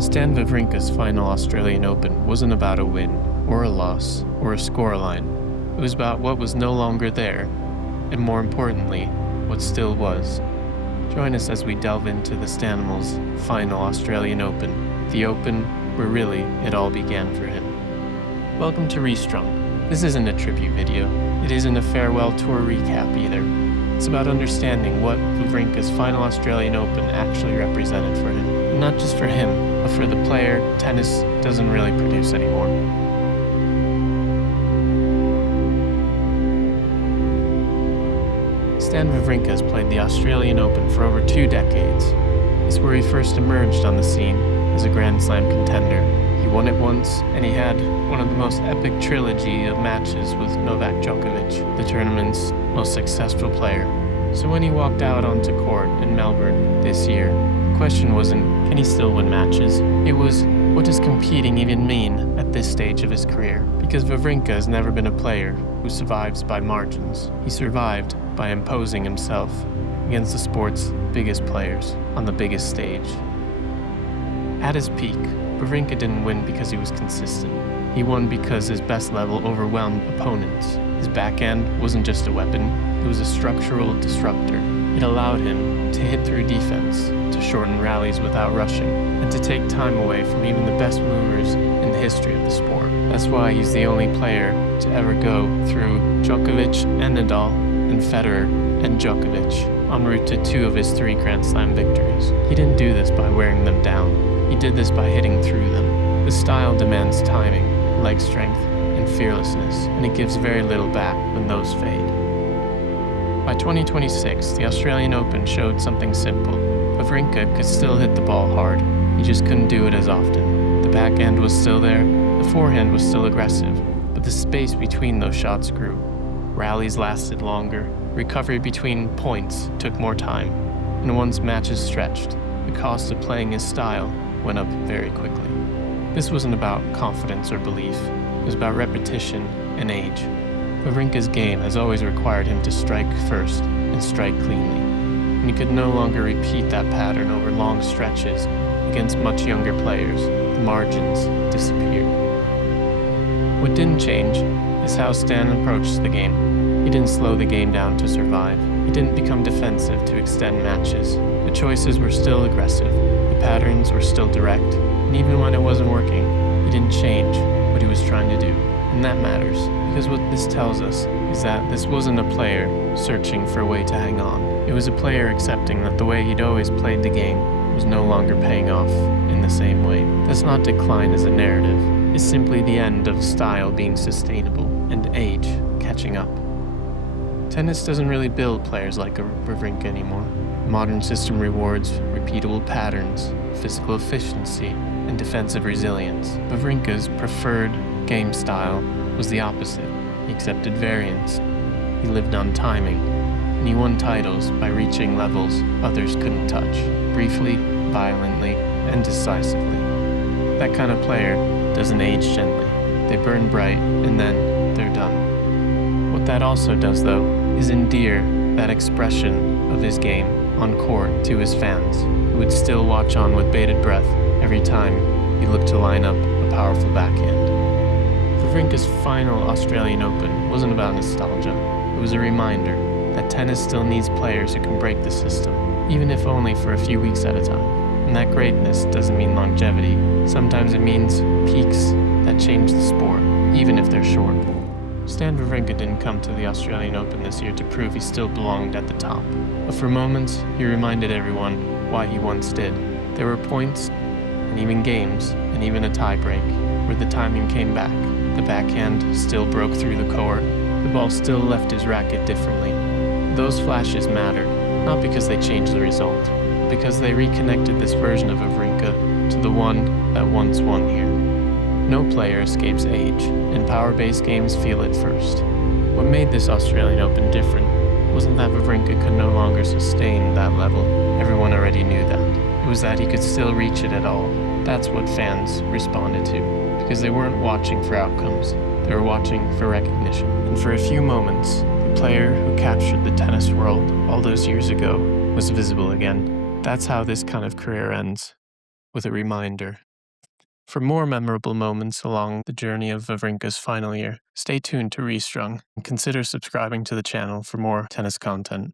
Stan Wawrinka's final Australian Open wasn't about a win, or a loss, or a scoreline. It was about what was no longer there, and more importantly, what still was. Join us as we delve into the Stanimal's final Australian Open, the Open where really it all began for him. Welcome to Restrung. This isn't a tribute video. It isn't a farewell tour recap either. It's about understanding what Wawrinka's final Australian Open actually represented for him. And not just for him, but for the player tennis doesn't really produce anymore. Stan Wawrinka has played the Australian Open for over 2 decades. It's where he first emerged on the scene as a Grand Slam contender. He won it once, and he had one of the most epic trilogy of matches with Novak Djokovic, the tournament's most successful player. So when he walked out onto court in Melbourne this year, the question wasn't, can he still win matches? It was, what does competing even mean at this stage of his career? Because Wawrinka has never been a player who survives by margins. He survived by imposing himself against the sport's biggest players on the biggest stage. At his peak, Wawrinka didn't win because he was consistent. He won because his best level overwhelmed opponents. His backhand wasn't just a weapon, it was a structural disruptor. It allowed him to hit through defense, to shorten rallies without rushing, and to take time away from even the best movers in the history of the sport. That's why he's the only player to ever go through Djokovic and Nadal and Federer and Djokovic en route to 2 of his 3 Grand Slam victories. He didn't do this by wearing them down. He did this by hitting through them. The style demands timing, leg strength, and fearlessness, and it gives very little back when those fade. By 2026, the Australian Open showed something simple. Wawrinka could still hit the ball hard, he just couldn't do it as often. The backhand was still there, the forehand was still aggressive, but the space between those shots grew. Rallies lasted longer, recovery between points took more time, and once matches stretched, the cost of playing his style went up very quickly. This wasn't about confidence or belief, it was about repetition and age. Wawrinka's game has always required him to strike first and strike cleanly, and he could no longer repeat that pattern over long stretches against much younger players. The margins disappeared. What didn't change is how Stan approached the game. He didn't slow the game down to survive. He didn't become defensive to extend matches. The choices were still aggressive. The patterns were still direct. And even when it wasn't working, he didn't change what he was trying to do. And that matters, because what this tells us is that this wasn't a player searching for a way to hang on. It was a player accepting that the way he'd always played the game was no longer paying off in the same way. That's not decline as a narrative. It's simply the end of style being sustainable and age catching up. Tennis doesn't really build players like a Wawrinka anymore. The modern system rewards repeatable patterns, physical efficiency, and defensive resilience. Wawrinka's preferred game style was the opposite. He accepted variance, he lived on timing, and he won titles by reaching levels others couldn't touch, briefly, violently, and decisively. That kind of player doesn't age gently. They burn bright, and then they're done. What that also does, though, is endear that expression of his game on court to his fans, who would still watch on with bated breath every time he looked to line up a powerful backhand. Wawrinka's final Australian Open wasn't about nostalgia. It was a reminder that tennis still needs players who can break the system, even if only for a few weeks at a time. And that greatness doesn't mean longevity. Sometimes it means peaks that change the sport, even if they're short. Stan Wawrinka didn't come to the Australian Open this year to prove he still belonged at the top. But for moments, he reminded everyone why he once did. There were points, and even games, and even a tiebreak, where the timing came back. The backhand still broke through the court. The ball still left his racket differently. Those flashes mattered, not because they changed the result, but because they reconnected this version of Wawrinka to the one that once won here. No player escapes age, and power-based games feel it first. What made this Australian Open different wasn't that Wawrinka could no longer sustain that level. Everyone already knew that. It was that he could still reach it at all. That's what fans responded to. Because they weren't watching for outcomes, they were watching for recognition. And for a few moments, the player who captured the tennis world all those years ago was visible again. That's how this kind of career ends, with a reminder For more memorable moments along the journey of Wawrinka's final year, stay tuned to Restrung and consider subscribing to the channel for more tennis content.